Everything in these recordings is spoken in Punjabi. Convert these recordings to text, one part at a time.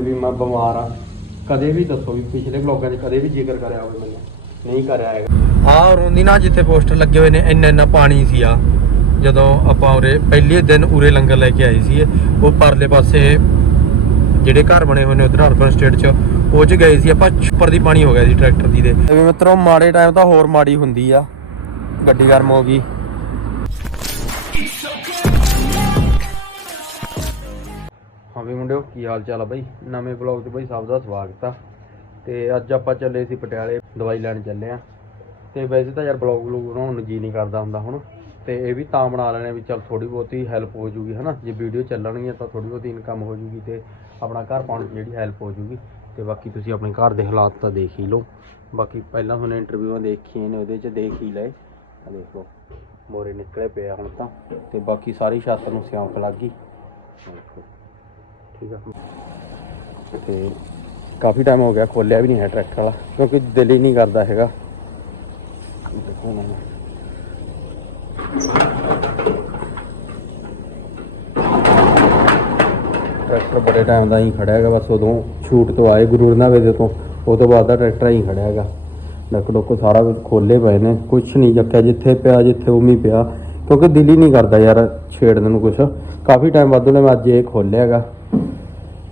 ਵੀ ਮੈਂ ਬਿਮਾਰ ਆ। ਕਦੇ ਵੀ ਦੱਸੋ ਵੀ ਪਿਛਲੇ ਵਲੌਗਾਂ 'ਚ ਕਦੇ ਵੀ ਜ਼ਿਕਰ ਕਰਿਆ ਹੋਵੇ ਮੈਨੇ। ਨਹੀਂ ਕਰਿਆ ਹੈਗਾ। ਆ ਰੋਂਦੀ ਨਾ ਜਿੱਥੇ ਪੋਸਟਰ ਲੱਗੇ ਹੋਏ ਨੇ ਇੰਨਾ ਇੰਨਾ ਪਾਣੀ ਸੀ ਆ। ਜਦੋਂ ਆਪਾਂ ਉਰੇ ਪਹਿਲੇ ਦਿਨ ਉਰੇ ਲੰਗਰ ਲੈ ਕੇ ਆਏ ਸੀ ਉਹ ਪਰਲੇ ਪਾਸੇ ਜਿਹੜੇ ਘਰ ਬਣੇ ਹੋਏ ਨੇ ਉਧਰ ਅਰਬਨ ਸਟੇਟ 'ਚ ਉਹ 'ਚ ਗਏ ਸੀ। ਆਪਾਂ ਉੱਪਰ ਦੀ ਪਾਣੀ ਹੋ ਗਿਆ ਸੀ ਟਰੈਕਟਰ ਦੀ ਦੇ ਵੀ ਮਿੱਤਰੋ ਮਾੜੇ ਟਾਈਮ ਤਾਂ ਹੋਰ ਮਾੜੀ ਹੁੰਦੀ ਆ। ਗੱਡੀ ਗਰਮ ਹੋ ਗਈ। ਹਾਂ ਵੀ ਮੁੰਡਿਓ, ਕੀ ਹਾਲ ਚਾਲ ਆ ਬਾਈ? ਨਵੇਂ ਬਲੌਗ 'ਚ ਬਾਈ ਸਭ ਦਾ ਸਵਾਗਤ ਆ। ਤੇ ਅੱਜ ਆਪਾਂ ਚੱਲੇ ਸੀ ਪਟਿਆਲੇ, ਦਵਾਈ ਲੈਣ ਚੱਲੇ ਆ। ਤੇ ਵੈਸੇ ਤਾਂ ਯਾਰ ਬਲੌਗ ਬਲੌਗ ਬਣਾਉਣ ਨੂੰ ਜੀ ਨਹੀਂ ਕਰਦਾ ਹੁੰਦਾ ਹੁਣ। ਤੇ ਇਹ ਵੀ ਤਾਂ ਬਣਾ ਲੈਣੇ ਵੀ ਚੱਲ ਥੋੜੀ ਬਹੁਤੀ ਹੈਲਪ ਹੋ ਜੂਗੀ, ਹਨਾ? ਜੇ ਵੀਡੀਓ ਚੱਲਣਗੀਆਂ ਤਾਂ ਥੋੜੀ ਬਹੁਤੀ ਇਨਕਮ ਹੋ ਜੂਗੀ ਤੇ ਆਪਣਾ ਘਰ ਪਾਉਣ 'ਚ ਜਿਹੜੀ ਹੈਲਪ ਹੋ ਜੂਗੀ। ਤੇ ਬਾਕੀ ਤੁਸੀਂ ਆਪਣੇ ਘਰ ਦੇ ਹਾਲਾਤ ਤਾਂ ਦੇਖ ਹੀ ਲਓ। ਬਾਕੀ ਪਹਿਲਾਂ ਹੁਣ ਇੰਟਰਵਿਊਆਂ ਦੇਖੀਆਂ ਨੇ, ਉਹਦੇ 'ਚ ਦੇਖ ਹੀ ਲਏ। ਆ ਦੇਖ ਲਓ, ਮੋਰੇ ਨਿਕਲੇ ਪਿਆ ਹੁਣ ਤਾਂ। ਤੇ ਬਾਕੀ ਸਾਰੀ ਛੱਤ ਨੂੰ ਸਿਉਂਕ ਲੱਗ ਗਈ। ਠੀਕ ਆ। ਤੇ ਕਾਫੀ ਟਾਈਮ ਹੋ ਗਿਆ, ਖੋਲਿਆ ਵੀ ਨਹੀਂ ਹੈ ਟਰੈਕਟਰ ਵਾਲਾ, ਕਿਉਂਕਿ ਦਿਲ ਹੀ ਨਹੀਂ ਕਰਦਾ ਹੈਗਾ। ਦੇਖੋ ਨਾ ਟਰੈਕਟਰ ਬੜੇ ਟਾਈਮ ਦਾ ਹੀ ਖੜਿਆ ਹੈਗਾ, ਬਸ ਉਦੋਂ ਛੂਟ ਤੋਂ ਆਏ ਗੁਰੂ ਰੰਧਾਵੇ ਤੋਂ, ਉਹ ਤੋਂ ਬਾਅਦ ਦਾ ਟਰੈਕਟਰ ਹੀ ਖੜਾ ਹੈਗਾ। ਡੱਕ ਡੁੱਕ ਸਾਰਾ ਕੁਝ ਖੋਲੇ ਪਏ ਨੇ ਕੁਝ ਨਹੀਂ ਚੱਕਿਆ, ਜਿੱਥੇ ਪਿਆ, ਜਿੱਥੇ ਉਮੀ ਪਿਆ। ਕਿਉਂਕਿ ਦਿਲ ਹੀ ਨਹੀਂ ਕਰਦਾ ਯਾਰ ਛੇੜਨ ਨੂੰ ਕੁਛ। ਕਾਫੀ ਟਾਈਮ ਬਾਅਦ ਉਹਨੇ ਮੈਂ ਅੱਜ ਇਹ ਖੋਲਿਆ ਹੈਗਾ।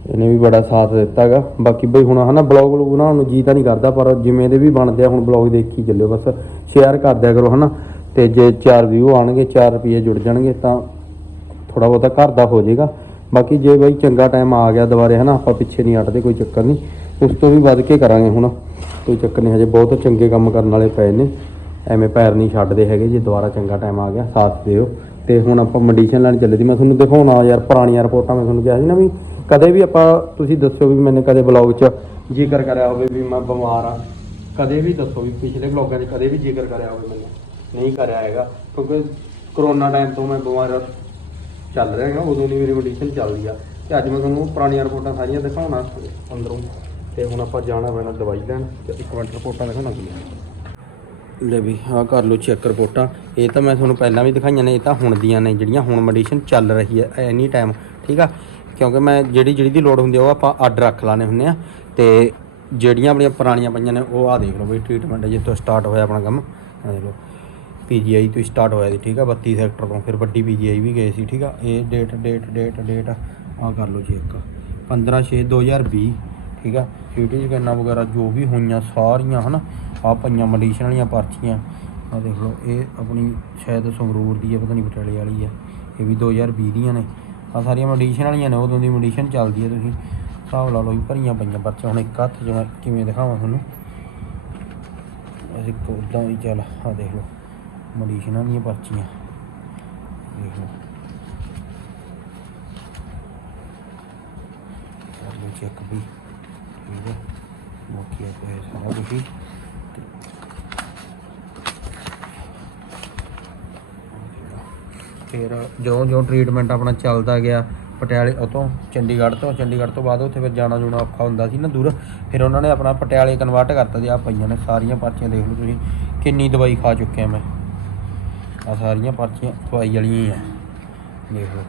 ਇਹਨੇ ਵੀ ਬੜਾ ਸਾਥ ਦਿੱਤਾ ਹੈਗਾ ਬਾਕੀ ਬਈ ਹੁਣ ਹਨਾ ਬਲੌਗ ਬਲੌਗ ਬਣਾਉਣ ਨੂੰ ਜੀ ਤਾਂ ਨਹੀਂ ਕਰਦਾ, ਪਰ ਜਿਵੇਂ ਦੇ ਵੀ ਬਣਦੇ ਆ, ਹੁਣ ਬਲੌਗ ਦੇਖੀ ਚੱਲਿਓ, ਬਸ ਸ਼ੇਅਰ ਕਰ ਦਿਆ ਕਰੋ ਹਨਾ। ਤੇ ਜੇ 4 ਵਿਊ ਆਣਗੇ 4 ਰੁਪਏ ਜੁੜ ਜਾਣਗੇ, ਤਾਂ ਥੋੜਾ ਬਹੁਤਾ ਘਰ ਦਾ ਹੋ ਜਾਏਗਾ। ਬਾਕੀ ਜੇ ਬਈ ਚੰਗਾ ਟਾਈਮ ਆ ਗਿਆ ਦੁਬਾਰੇ ਹਨਾ, ਆਪਾਂ ਪਿੱਛੇ ਨਹੀਂ ਹਟਦੇ, ਕੋਈ ਚੱਕਰ ਨਹੀਂ। ਉਸ ਤੋਂ ਵੀ ਵੱਧ ਕੇ ਕਰਾਂਗੇ ਹੁਣ। ਕੋਈ ਚੱਕਰ ਨਹੀਂ, ਹਜੇ ਬਹੁਤ ਚੰਗੇ ਕੰਮ ਕਰਨ ਵਾਲੇ ਪਏ ਨੇ। ਐਵੇਂ ਪੈਰ ਨਹੀਂ ਛੱਡਦੇ ਹੈਗੇ, ਜੇ ਦੁਬਾਰਾ ਚੰਗਾ ਟਾਈਮ ਆ ਗਿਆ, ਸਾਥ ਦਿਓ। ਤੇ ਹੁਣ ਆਪਾਂ ਮੈਡੀਸਨ ਲੈਣ ਚੱਲੇ ਦੀ ਮੈਂ ਤੁਹਾਨੂੰ ਦਿਖਾਉਣਾ, ਯਾਰ ਪੁਰਾਣੀਆਂ ਰਿਪੋਰਟਾਂ ਮੈਂ ਤੁਹਾਨੂੰ ਕਿਹਾ ਸੀ ਨਾ ਵੀ ਕਦੇ ਵੀ ਆਪਾਂ, ਤੁਸੀਂ ਦੱਸਿਓ ਵੀ ਮੈਨੇ ਕਦੇ ਬਲੌਗ 'ਚ ਜ਼ਿਕਰ ਕਰਿਆ ਹੋਵੇ ਵੀ ਮੈਂ ਬਿਮਾਰ ਆ। ਕਦੇ ਵੀ ਦੱਸੋ ਵੀ ਪਿਛਲੇ ਵਲੌਗਾਂ 'ਚ ਕਦੇ ਵੀ ਜ਼ਿਕਰ ਕਰਿਆ ਹੋਵੇ ਮੈਨੇ। ਨਹੀਂ ਕਰਿਆ ਹੈਗਾ, ਕਿਉਂਕਿ ਕਰੋਨਾ ਟਾਈਮ ਤੋਂ ਮੈਂ ਬਿਮਾਰ ਚੱਲ ਰਿਹਾ ਹੈਗਾ, ਉਦੋਂ ਦੀ ਮੇਰੀ ਮੈਡੀਸਨ ਚੱਲਦੀ ਆ। ਤੇ ਅੱਜ ਮੈਂ ਤੁਹਾਨੂੰ ਪੁਰਾਣੀਆਂ ਰਿਪੋਰਟਾਂ ਸਾਰੀਆਂ ਦਿਖਾਉਣਾ ਅੰਦਰੋਂ। ਤੇ ਹੁਣ ਆਪਾਂ ਜਾਣਾ ਪੈਣਾ ਦਵਾਈ ਲੈਣ, ਤੇ ਇੱਕ ਮਿੰਟ ਰਿਪੋਰਟਾਂ ਦਿਖਾਉਣਾ ਕੀ ਲੈ ਵੀ, ਆਹ ਕਰ ਲਓ ਚੈੱਕ ਰਿਪੋਰਟਾਂ। ਇਹ ਤਾਂ ਮੈਂ ਤੁਹਾਨੂੰ ਪਹਿਲਾਂ ਵੀ ਦਿਖਾਈਆਂ ਨੇ, ਇਹ ਤਾਂ ਹੁਣ ਦੀਆਂ ਨੇ, ਜਿਹੜੀਆਂ ਹੁਣ ਮੈਡੀਸਨ ਚੱਲ ਰਹੀ ਹੈ ਐਨੀ ਟਾਈਮ ਠੀਕ ਆ? ਕਿਉਂਕਿ ਮੈਂ ਜਿਹੜੀ ਜਿਹੜੀ ਦੀ ਲੋੜ ਹੁੰਦੀ ਆ, ਉਹ ਆਪਾਂ ਅੱਡ ਰੱਖ ਲਾਣੇ ਹੁੰਦੇ ਆ। ਤੇ ਜਿਹੜੀਆਂ ਆਪਣੀਆਂ ਪੁਰਾਣੀਆਂ ਪਈਆਂ ਨੇ, ਉਹ ਆ ਦੇਖ ਲਓ ਬਈ ਟ੍ਰੀਟਮੈਂਟ ਜਿੱਥੋਂ ਸਟਾਰਟ ਹੋਇਆ ਆਪਣਾ ਕੰਮ। ਆ ਦੇਖ ਲਓ। ਪੀਜੀਆਈ ਤੋਂ ਸਟਾਰਟ ਹੋਇਆ ਸੀ, ਠੀਕ ਆ 32 ਸੈਕਟਰ ਤੋਂ। ਫਿਰ ਵੱਡੀ ਪੀਜੀਆਈ ਵੀ ਗਏ ਸੀ, ਠੀਕ ਆ। ਇਹ ਡੇਟ ਡੇਟ ਡੇਟ ਡੇਟ ਆ ਕਰ ਲਓ ਚੈੱਕ 15 6 2020 ਠੀਕ ਆ। ਸੀਟੀ ਸਕੈਨਾਂ ਵਗੈਰਾ ਜੋ ਵੀ ਹੋਈਆਂ ਸਾਰੀਆਂ, ਹਨਾ ਆ ਪਈਆਂ ਮੈਡੀਸਨ ਵਾਲੀਆਂ ਪਰਚੀਆਂ। ਆ ਦੇਖ ਲਓ, ਇਹ ਆਪਣੀ ਸ਼ਾਇਦ ਸੰਗਰੂਰ ਦੀ ਹੈ ਪਤਾ ਨਹੀਂ ਪਟਿਆਲੇ ਵਾਲੀ ਹੈ ਇਹ ਵੀ 2020 ਦੀਆਂ ਨੇ। ਆ ਸਾਰੀਆਂ ਮੈਡੀਸਨ ਵਾਲੀਆਂ ਨੇ, ਉਦੋਂ ਦੀ ਮੈਡੀਸਨ ਚੱਲਦੀ ਹੈ ਤੁਸੀਂ ਹਿਸਾਬ ਲਾ ਲਓ ਵੀ ਭਰੀਆਂ ਪਈਆਂ ਪਰਚੀਆਂ ਹੁਣ ਇੱਕ ਹੱਥ 'ਚ ਕਿਵੇਂ ਦਿਖਾਵਾਂ ਤੁਹਾਨੂੰ। ਅਸੀਂ ਉਦਾਂ ਹੀ ਚੱਲ ਆ ਦੇਖ ਲਓ, ਮੈਡੀਸਨਾਂ ਦੀਆਂ ਪਰਚੀਆਂ, ਦੇਖ ਲਓ। ਕਰ ਲਓ ਚੈੱਕ ਵੀ। ਠੀਕ ਹੈ। ਬਾਕੀ ਆ ਕੋਈ ਸਾਰਾ ਕੁਝ ਹੀ ਤੇ ਫਿਰ ਜਦੋਂ ਜੋ ਟ੍ਰੀਟਮੈਂਟ ਆਪਣਾ ਚੱਲਦਾ ਗਿਆ, ਪਟਿਆਲੇ ਉਤੋਂ ਚੰਡੀਗੜ੍ਹ ਤੋਂ ਚੰਡੀਗੜ੍ਹ ਤੋਂ ਬਾਅਦ ਉੱਥੇ ਫਿਰ ਜਾਣਾ ਜੂਣਾ ਔਖਾ ਹੁੰਦਾ ਸੀ ਨਾ ਦੂਰ। ਫਿਰ ਉਹਨਾਂ ਨੇ ਆਪਣਾ ਪਟਿਆਲੇ ਕਨਵਰਟ ਕਰਤਾ ਜੀ ਆ ਪਈਆਂ ਨੇ ਸਾਰੀਆਂ ਪਰਚੀਆਂ, ਦੇਖ ਲਓ ਤੁਸੀਂ, ਕਿੰਨੀ ਦਵਾਈ ਖਾ ਚੁੱਕਿਆ ਮੈਂ। ਆ ਸਾਰੀਆਂ ਪਰਚੀਆਂ ਦਵਾਈ ਵਾਲੀਆਂ ਹੀ ਆ, ਦੇਖ ਲਓ।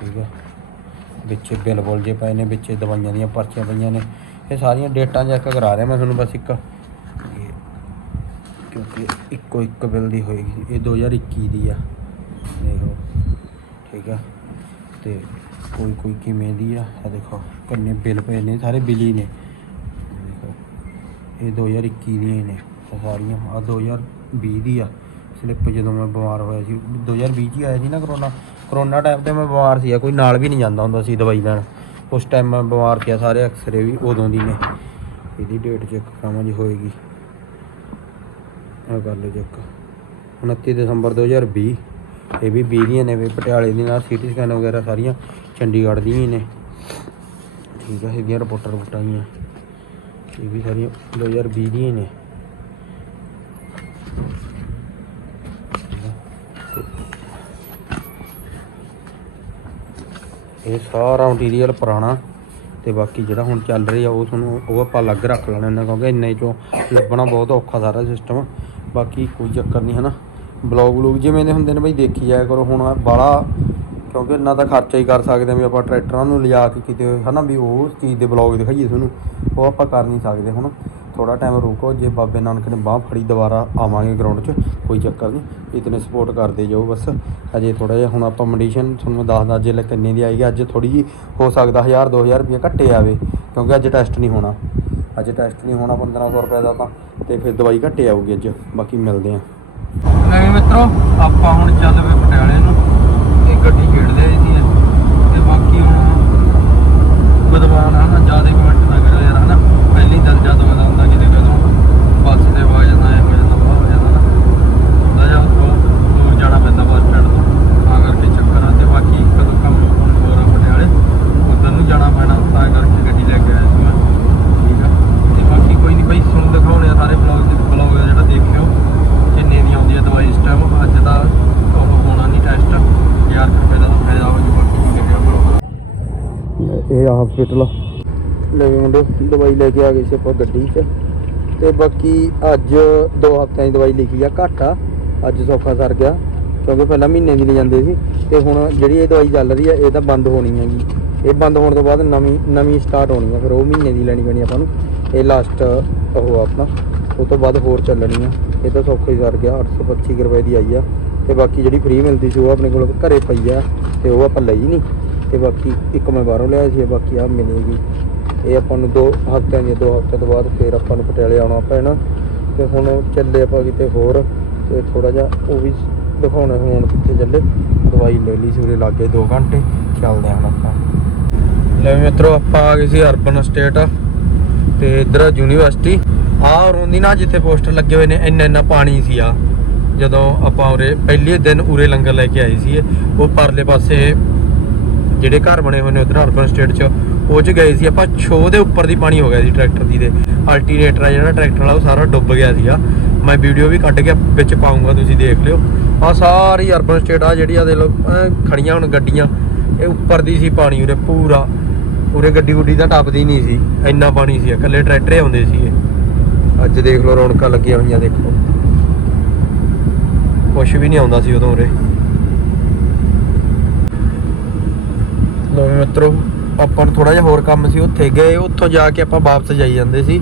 ਠੀਕ ਆ। ਵਿੱਚ ਬਿੱਲ ਬੁੱਲ ਜੇ ਪਏ ਨੇ, ਵਿੱਚ ਦਵਾਈਆਂ ਦੀਆਂ ਪਰਚੀਆਂ ਪਈਆਂ ਨੇ। ਇਹ ਸਾਰੀਆਂ ਡੇਟਾਂ ਚੈੱਕ ਕਰਾ ਰਿਹਾ ਮੈਂ ਤੁਹਾਨੂੰ ਬਸ ਇੱਕ। ਕਿਉਂਕਿ ਇੱਕੋ ਇੱਕ ਬਿੱਲ ਦੀ ਹੋਏਗੀ, ਇਹ 2021 ਦੀ ਆ। ਦੇਖ ਲਓ। ਠੀਕ ਆ? ਤੇ ਕੋਈ ਕੋਈ ਕਿਵੇਂ ਦੀ ਆ? ਆ ਦੇਖੋ, ਕਿੰਨੇ ਬਿੱਲ ਪਏ ਨੇ, ਸਾਰੇ ਬਿੱਲ ਨੇ। ਦੇਖੋ ਇਹ 2021 ਦੀਆਂ ਹੀ ਨੇ, ਆਹ ਸਾਰੀਆਂ। ਆ 2020 ਦੀ ਆ। ਸਲਿੱਪ ਜਦੋਂ ਮੈਂ ਬਿਮਾਰ ਹੋਇਆ ਸੀ 2020 ਚ ਹੀ ਆਇਆ ਸੀ ਨਾ ਕਰੋਨਾ। ਕਰੋਨਾ ਟਾਈਮ ਤੇ ਮੈਂ ਬਿਮਾਰ ਸੀ ਕੋਈ ਨਾਲ ਵੀ ਨਹੀਂ ਜਾਂਦਾ ਹੁੰਦਾ ਸੀ ਦਵਾਈ ਲੈਣ। ਉਸ ਟਾਈਮ ਮੈਂ ਬਿਮਾਰ ਸੀ ਸਾਰੇ ਐਕਸਰੇ ਵੀ ਉਦੋਂ ਦੀ ਨੇ। ਇਹਦੀ ਡੇਟ ਚੈੱਕ ਕਰਾਵਾਂ ਜੀ, ਹੋਏਗੀ। ਆ ਕਰ ਲਓ ਚੈੱਕ 29 ਦਸੰਬਰ 2020 ਇਹ ਵੀ 20 ਨੇ, ਵੀ ਪਟਿਆਲੇ ਦੀ ਨਾਲ ਸੀਟੀ ਸਕੈਨ ਵਗੈਰਾ ਸਾਰੀਆਂ ਚੰਡੀਗੜ੍ਹ ਦੀਆਂ ਹੀ ਨੇ। ਠੀਕ ਹੈ ਇਹਦੀਆਂ ਰਿਪੋਰਟਾਂ ਰਿਪੋਰਟਾਂ ਹੀ ਇਹ ਵੀ ਸਾਰੀਆਂ 2020 ਦੀਆਂ ਹੀ ਨੇ ਇਹ ਸਾਰਾ ਮਟੀਰੀਅਲ ਪੁਰਾਣਾ ਤੇ ਬਾਕੀ ਜਿਹੜਾ ਹੁਣ ਚੱਲ ਰਿਹਾ ਉਹ ਤੁਹਾਨੂੰ ਉਹ ਆਪਾਂ ਅਲੱਗ ਰੱਖ ਲੈਣਾ ਉਹਨਾਂ ਕਿਉਂਕਿ ਇੰਨੇ ਚੋਂ ਲੱਭਣਾ ਬਹੁਤ ਔਖਾ ਸਾਰਾ ਸਿਸਟਮ ਬਾਕੀ ਕੋਈ ਚੱਕਰ ਨਹੀਂ, ਹਨਾ? ਬਲੌਗ ਬਲੌਗ ਜਿਵੇਂ ਦੇ ਹੁੰਦੇ ਨੇ ਬਈ ਦੇਖੀ ਜਾਇਆ ਕਰੋ। ਹੁਣ ਬਾਲਾ ਕਿਉਂਕਿ ਇੰਨਾ ਤਾਂ ਖਰਚਾ ਹੀ ਕਰ ਸਕਦੇ ਹਾਂ ਵੀ ਆਪਾਂ ਟਰੈਕਟਰਾਂ ਨੂੰ ਲਿਜਾ ਕੇ ਕਿਤੇ ਹਨਾ ਵੀ ਉਹ ਚੀਜ਼ ਦੇ ਬਲੌਗ ਦਿਖਾਈਏ ਤੁਹਾਨੂੰ, ਉਹ ਆਪਾਂ ਕਰ ਨਹੀਂ ਸਕਦੇ ਹੁਣ। ਥੋੜਾ ਟਾਈਮ ਰੁਕੋ, ਜੇ ਬਾਬੇ ਨਾਨਕ ਨੇ ਬਾਹ ਫੜੀ, ਦੁਬਾਰਾ ਆਵਾਂਗੇ ਗਰਾਊਂਡ 'ਚ, ਕੋਈ ਚੱਕਰ ਨਹੀਂ। ਇਤਨੇ ਸਪੋਰਟ ਕਰਦੇ ਜਾਓ ਬਸ। ਅਜੇ ਥੋੜਾ ਜਿਹਾ ਹੁਣ ਆਪਾਂ ਮੰਡੀਸ਼ਨ ਤੁਹਾਨੂੰ ਦੱਸਦਾ, ਅੱਜ ਲੈ ਕਿੰਨੇ ਦੀ ਆਏਗੀ, ਅੱਜ ਥੋੜੀ ਜੀ ਹੋ ਸਕਦਾ 1000 2000 ਰੁਪਏ ਘੱਟੇ ਆਵੇ, ਕਿਉਂਕਿ ਅੱਜ ਟੈਸਟ ਨਹੀਂ ਹੋਣਾ। ਅੱਜ ਟੈਸਟ ਨਹੀਂ ਹੋਣਾ 1500 ਰੁਪਏ ਦਾ ਤਾਂ, ਤੇ ਫਿਰ ਦਵਾਈ ਘੱਟੇ ਆਊਗੀ ਅੱਜ। ਬਾਕੀ ਮਿਲਦੇ ਆਂ ਨਹੀਂ ਮਿੱਤਰੋ ਆਪਾਂ ਹੁਣ ਚੱਲ ਪਏ ਪਟਿਆਲੇ ਨੂੰ ਤੇ ਗੱਡੀ ਖੇਡਦੇ ਆਈ ਸੀ ਤੇ ਬਾਕੀ ਹੁਣ ਵਿਦਵਾਨ ਹਨਾ ਜ਼ਿਆਦਾ ਕਮੈਂਟ ਨਾ ਕਰਿਓ ਯਾਰ ਹਨਾ ਪਹਿਲੀ ਦਿਨ ਜਦ ਮੈਂ ਹੁੰਦਾ ਕਿਤੇ ਕਦੋਂ ਬੱਸ ਤੇ ਵਾ ਜਾਂਦਾ ਐ ਹੋ ਜਾਂਦਾ ਵਾ ਹੋ ਜਾਂਦਾ ਨਾ ਥੋੜਾ ਜਿਹਾ ਉੱਥੋਂ ਦੂਰ ਜਾਣਾ ਪੈਂਦਾ ਬੱਸ ਸਟੈਂਡ ਤੋਂ ਤਾਂ ਕਰਕੇ ਚੱਕਰ ਆ ਤੇ ਬਾਕੀ ਕਦੋਂ ਕੰਮ ਹੁਣ ਹੋਰ ਆ ਪਟਿਆਲੇ ਉਧਰ ਨੂੰ ਜਾਣਾ ਪੈਣਾ ਤਾਂ ਕਰਕੇ ਗੱਡੀ ਲੈ ਕੇ ਆਇਆ ਸੀ ਮੈਂ ਠੀਕ ਆ ਤੇ ਬਾਕੀ ਕੋਈ ਨਹੀਂ ਭਾਈ ਤੁਹਾਨੂੰ ਦਿਖਾਉਣੇ ਆ ਸਾਰੇ ਬਲੌਗ ਦੇ ਬਲੌਗ ਆ ਜਿਹੜਾ ਦੇਖਿਓ ਕਿੰਨੇ ਦੀ ਆਉਂਦੀ ਹੈ ਦਵਾਈ ਇਸ ਟਾਈਮ ਅੱਜ ਦਾ ਉਹ ਹੋਣਾ ਨਹੀਂ ਟੈਸਟ 1000 ਰੁਪਏ ਦਾ ਤਾਂ ਫਾਇਦਾ ਹੋ ਜੂ ਬਾਕੀ ਕੀ ਕਰਿਆ ਬਲੌਗ ਇਹ ਆ ਹਸਪੀਟਲ ਲੈ। ਵੀ ਮੁੰਡੇ, ਦਵਾਈ ਲੈ ਕੇ ਆ ਗਏ ਸੀ ਆਪਾਂ ਗੱਡੀ 'ਚ। ਤੇ ਬਾਕੀ ਅੱਜ ਦੋ ਹਫ਼ਤਿਆਂ ਦੀ ਦਵਾਈ ਲਿਖੀ ਆ, ਘੱਟ ਅੱਜ ਸੌਖਾ ਸਰ ਗਿਆ, ਕਿਉਂਕਿ ਪਹਿਲਾਂ ਮਹੀਨੇ ਦੀ ਲੈ ਜਾਂਦੇ ਸੀ। ਤੇ ਹੁਣ ਜਿਹੜੀ ਇਹ ਦਵਾਈ ਚੱਲ ਰਹੀ ਆ, ਇਹ ਤਾਂ ਬੰਦ ਹੋਣੀ ਹੈਗੀ। ਇਹ ਬੰਦ ਹੋਣ ਤੋਂ ਬਾਅਦ ਨਵੀਂ ਨਵੀਂ ਸਟਾਰਟ ਹੋਣੀ ਆ, ਫਿਰ ਉਹ ਮਹੀਨੇ ਦੀ ਲੈਣੀ ਪੈਣੀ ਆਪਾਂ ਨੂੰ। ਇਹ ਲਾਸਟ ਉਹ ਆਪਣਾ। ਉਹ ਤੋਂ ਬਾਅਦ ਹੋਰ ਚੱਲਣੀ ਆ। ਇਹ ਤਾਂ ਸੌਖਾ ਹੀ ਸਰ ਗਿਆ 825 ਕੁ ਰੁਪਏ ਦੀ ਆਈ ਆ। ਤੇ ਬਾਕੀ ਜਿਹੜੀ ਫ੍ਰੀ ਮਿਲਦੀ ਸੀ, ਉਹ ਆਪਣੇ ਕੋਲ ਘਰੇ ਪਈ ਆ। ਤੇ ਉਹ ਆਪਾਂ ਲਈ ਨਹੀਂ। ਤੇ ਬਾਕੀ ਇੱਕ ਮੈਂ ਬਾਹਰੋਂ ਲਿਆ ਸੀ ਬਾਕੀ ਆ ਮਿਲੇਗੀ ਇਹ ਆਪਾਂ ਨੂੰ ਦੋ ਹਫ਼ਤਿਆਂ ਦੀ ਦੋ ਹਫ਼ਤਿਆਂ ਤੋਂ ਬਾਅਦ ਫੇਰ ਆਪਾਂ ਨੂੰ ਪਟਿਆਲੇ ਆਉਣਾ ਪੈਣਾ। ਤੇ ਹੁਣ ਚੱਲੇ ਆਪਾਂ ਕਿਤੇ ਹੋਰ, ਤੇ ਥੋੜਾ ਜਿਹਾ ਉਹ ਵੀ ਦਿਖਾਉਣਾ ਹੁਣ ਕਿੱਥੇ ਚੱਲੇ। ਦਵਾਈ ਲੈ ਲਈ ਸੀ ਉਰੇ ਲੱਗੇ 2 ਘੰਟੇ, ਚੱਲਦੇ ਹਾਂ ਆਪਾਂ। ਲੈ ਵੀ ਮਿੱਤਰੋ, ਆਪਾਂ ਆ ਗਏ ਸੀ ਅਰਬਨ ਸਟੇਟ। ਤੇ ਇਧਰ ਯੂਨੀਵਰਸਿਟੀ। ਆਹ ਰੋਂਦੀ ਨਾ ਜਿੱਥੇ ਪੋਸਟਰ ਲੱਗੇ ਹੋਏ ਨੇ, ਇੰਨਾ ਇੰਨਾ ਪਾਣੀ ਸੀ ਆ। ਜਦੋਂ ਆਪਾਂ ਉਰੇ, ਪਹਿਲੇ ਦਿਨ ਉਰੇ ਲੰਗਰ ਲੈ ਕੇ ਆਏ ਸੀ ਉਹ ਪਰਲੇ ਪਾਸੇ ਜਿਹੜੇ ਘਰ ਬਣੇ ਹੋਏ ਨੇ ਉਧਰ ਅਰਬਨ ਸਟੇਟ 'ਚ, ਉਹ 'ਚ ਗਏ ਸੀ। ਆਪਾਂ ਛੋ ਦੇ ਉੱਪਰ ਦੀ ਪਾਣੀ ਹੋ ਗਿਆ ਸੀ ਟਰੈਕਟਰ ਦੀ ਦੇ ਅਲਟੀਨੇਟਰ ਆ ਜਿਹੜਾ ਟਰੈਕਟਰ ਵਾਲਾ, ਉਹ ਸਾਰਾ ਡੁੱਬ ਗਿਆ ਸੀਗਾ। ਮੈਂ ਵੀਡੀਓ ਵੀ ਕੱਢ ਕੇ ਵਿੱਚ ਪਾਉਂਗਾ, ਤੁਸੀਂ ਦੇਖ ਲਿਓ। ਆ ਸਾਰੀ ਅਰਬਨ ਸਟੇਟ ਆ ਜਿਹੜੀ ਆ ਦੇ ਲੋ ਖੜੀਆਂ ਹੁਣ ਗੱਡੀਆਂ। ਇਹ ਉੱਪਰ ਦੀ ਸੀ ਪਾਣੀ ਉਰੇ, ਪੂਰਾ। ਉਰੇ ਗੱਡੀ ਗੁੱਡੀ ਦਾ ਟੱਪਦੀ ਨਹੀਂ ਸੀ। ਇੰਨਾ ਪਾਣੀ ਸੀ, ਇਕੱਲੇ ਟਰੈਕਟਰ ਆਉਂਦੇ ਸੀ ਅੱਜ ਦੇਖ ਲਓ, ਰੌਣਕਾਂ ਲੱਗੀਆਂ ਹੋਈਆਂ, ਦੇਖੋ। ਕੁਛ ਵੀ ਨਹੀਂ ਆਉਂਦਾ ਸੀ ਉਦੋਂ ਉਰੇ। ਲੋ ਮਿੱਤਰੋ, ਆਪਾਂ ਨੂੰ ਥੋੜਾ ਜਿਹਾ ਹੋਰ ਕੰਮ ਸੀ, ਉੱਥੇ ਗਏ, ਉੱਥੋਂ ਜਾ ਕੇ ਆਪਾਂ ਵਾਪਸ ਜਾਈ ਜਾਂਦੇ ਸੀ।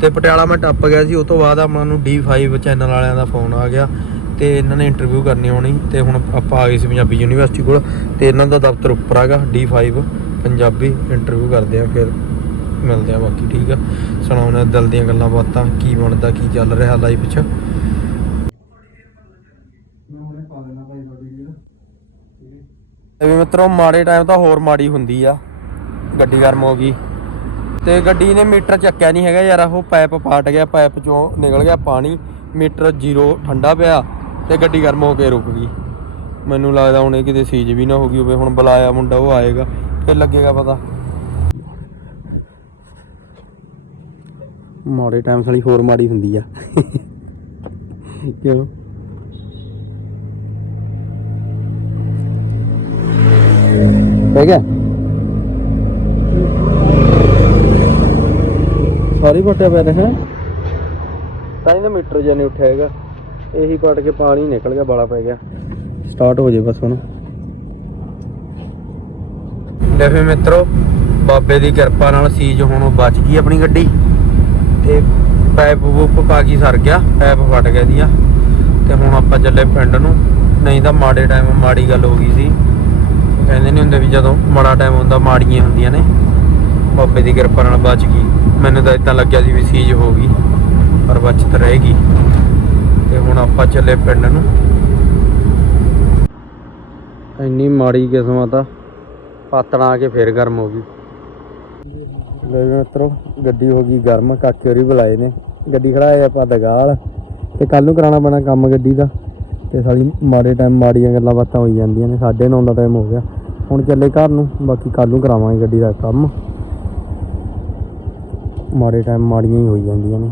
ਤੇ ਪਟਿਆਲਾ ਮੈਂ ਟੱਪ ਗਿਆ ਸੀ ਉਸ ਤੋਂ ਬਾਅਦ ਆਪਾਂ ਨੂੰ D5 ਚੈਨਲ ਵਾਲਿਆਂ ਦਾ ਫੋਨ ਆ ਗਿਆ ਤੇ ਇਹਨਾਂ ਨੇ ਇੰਟਰਵਿਊ ਕਰਨੀ ਆਉਣੀ ਤੇ ਹੁਣ ਆਪਾਂ ਆ ਗਏ ਸੀ ਪੰਜਾਬੀ ਯੂਨੀਵਰਸਿਟੀ ਕੋਲ ਤੇ ਇਹਨਾਂ ਦਾ ਦਫ਼ਤਰ ਉੱਪਰ ਹੈਗਾ D5 ਪੰਜਾਬੀ ਇੰਟਰਵਿਊ ਕਰਦੇ ਆ, ਫਿਰ ਮਿਲਦੇ ਆ ਬਾਕੀ, ਠੀਕ ਆ? ਸੁਣਾਉਣੇ ਦਿਲ ਦੀਆਂ ਗੱਲਾਂ ਬਾਤਾਂ, ਕੀ ਬਣਦਾ, ਕੀ ਚੱਲ ਰਿਹਾ ਲਾਈਫ 'ਚ? ਇਹ ਵੀ ਮਿੱਤਰੋ ਮਾੜੇ ਟਾਈਮ ਤਾਂ ਹੋਰ ਮਾੜੀ ਹੁੰਦੀ ਆ, ਗੱਡੀ ਗਰਮ ਹੋ ਗਈ। ਤੇ ਗੱਡੀ ਨੇ ਮੀਟਰ ਚੱਕਿਆ ਨਹੀਂ ਹੈਗਾ ਯਾਰ, ਉਹ ਪਾਈਪ ਪਾਟ ਗਿਆ ਪਾਈਪ ਚੋਂ ਨਿਕਲ ਗਿਆ ਪਾਣੀ, ਮੀਟਰ ਜ਼ੀਰੋ ਠੰਡਾ ਪਿਆ ਤੇ ਗੱਡੀ ਗਰਮ ਹੋ ਕੇ ਰੁਕ ਗਈ। ਮੈਨੂੰ ਲੱਗਦਾ ਹੁਣ ਇਹ ਕਿਤੇ ਸੀਜ ਵੀ ਨਾ ਹੋ ਗਈ ਹੋਵੇ, ਹੁਣ ਬੁਲਾਇਆ ਮੁੰਡਾ, ਉਹ ਆਏਗਾ, ਫਿਰ ਲੱਗੇਗਾ ਪਤਾ। ਮਾੜੇ ਟਾਈਮ ਸਾਲੀ ਹੋਰ ਮਾੜੀ ਹੁੰਦੀ ਆ। ਕਿਉਂ? ਹੈ। ਸਾਰੀ ਪੱਟਿਆ ਪਿਆ ਹੈ? ਤਾਂ ਇਹਦਾ ਮੀਟਰ ਜਿਹਾ ਨਹੀਂ ਉੱਠਿਆ ਹੈਗਾ। ਇਹੀ ਪਟ ਕੇ ਪਾਣੀ ਨਿਕਲ ਗਿਆ, ਬਾਲਾ ਪੈ ਗਿਆ। ਸਟਾਰਟ ਹੋ ਜੇ ਬਸ ਹੁਣ। ਦੇਖੋ ਮਿੱਤਰੋ, ਬਾਬੇ ਦੀ ਕਿਰਪਾ ਨਾਲ ਸੀਜ ਹੁਣ ਬਚ ਗਈ ਆਪਣੀ ਗੱਡੀ। ਤੇ ਪੈਪ ਵੂਪ ਪਾ ਕੇ ਸਰ ਗਿਆ, ਪਾਈਪ ਫਟ ਗਿਆ ਦੀਆ ਤੇ ਹੁਣ ਆਪਾਂ ਚੱਲੇ ਪਿੰਡ ਨੂੰ। ਨਹੀਂ ਤਾਂ ਮਾੜੇ ਟਾਈਮ ਮਾੜੀ ਗੱਲ ਹੋ ਗਈ ਸੀ। ਕਹਿੰਦੇ ਨਹੀਂ ਹੁੰਦੇ ਵੀ ਜਦੋਂ ਮਾੜਾ ਟਾਈਮ ਹੁੰਦਾ ਮਾੜੀਆਂ ਹੁੰਦੀਆਂ ਨੇ। ਬਾਬੇ ਦੀ ਕਿਰਪਾ ਨਾਲ ਬਚ ਗਈ। ਮੈਨੂੰ ਤਾਂ ਇਦਾਂ ਲੱਗਿਆ ਸੀ ਵੀ ਸੀਜ ਹੋ ਗਈ, ਪਰ ਬਚਤ ਰਹੇਗੀ ਤੇ ਹੁਣ ਆਪਾਂ ਚੱਲੇ ਪਿੰਡ ਨੂੰ। ਇੰਨੀ ਮਾੜੀ ਕਿਸਮਤ ਆ ਪਾਤਣਾ ਆ ਕੇ ਫੇਰ ਗਰਮ ਹੋ ਗਈ। ਲੈ ਮਿੱਤਰੋ, ਗੱਡੀ ਹੋ ਗਈ ਗਰਮ, ਕਾਕੇ ਹੋਰੀ ਬੁਲਾਏ ਨੇ। ਗੱਡੀ ਖੜਾਏ ਆਪਾਂ ਦਗਾਲ। ਤੇ ਕੱਲ ਨੂੰ ਕਰਾਉਣਾ ਪੈਣਾ ਕੰਮ ਗੱਡੀ ਦਾ। ਤੇ ਸਾਲੀ ਮਾੜੇ ਟਾਈਮ ਮਾੜੀਆਂ ਗੱਲਾਂ ਬਾਤਾਂ ਹੋਈ ਜਾਂਦੀਆਂ ਨੇ 9:30 ਦਾ ਟਾਈਮ ਹੋ ਗਿਆ। ਹੁਣ ਚੱਲੇ ਘਰ ਨੂੰ, ਬਾਕੀ ਕੱਲ ਨੂੰ ਕਰਾਵਾਂਗੇ ਗੱਡੀ ਦਾ ਕੰਮ। ਮਾੜੇ ਟਾਈਮ ਮਾੜੀਆਂ ਹੀ ਹੋਈ ਜਾਂਦੀਆਂ ਨੇ।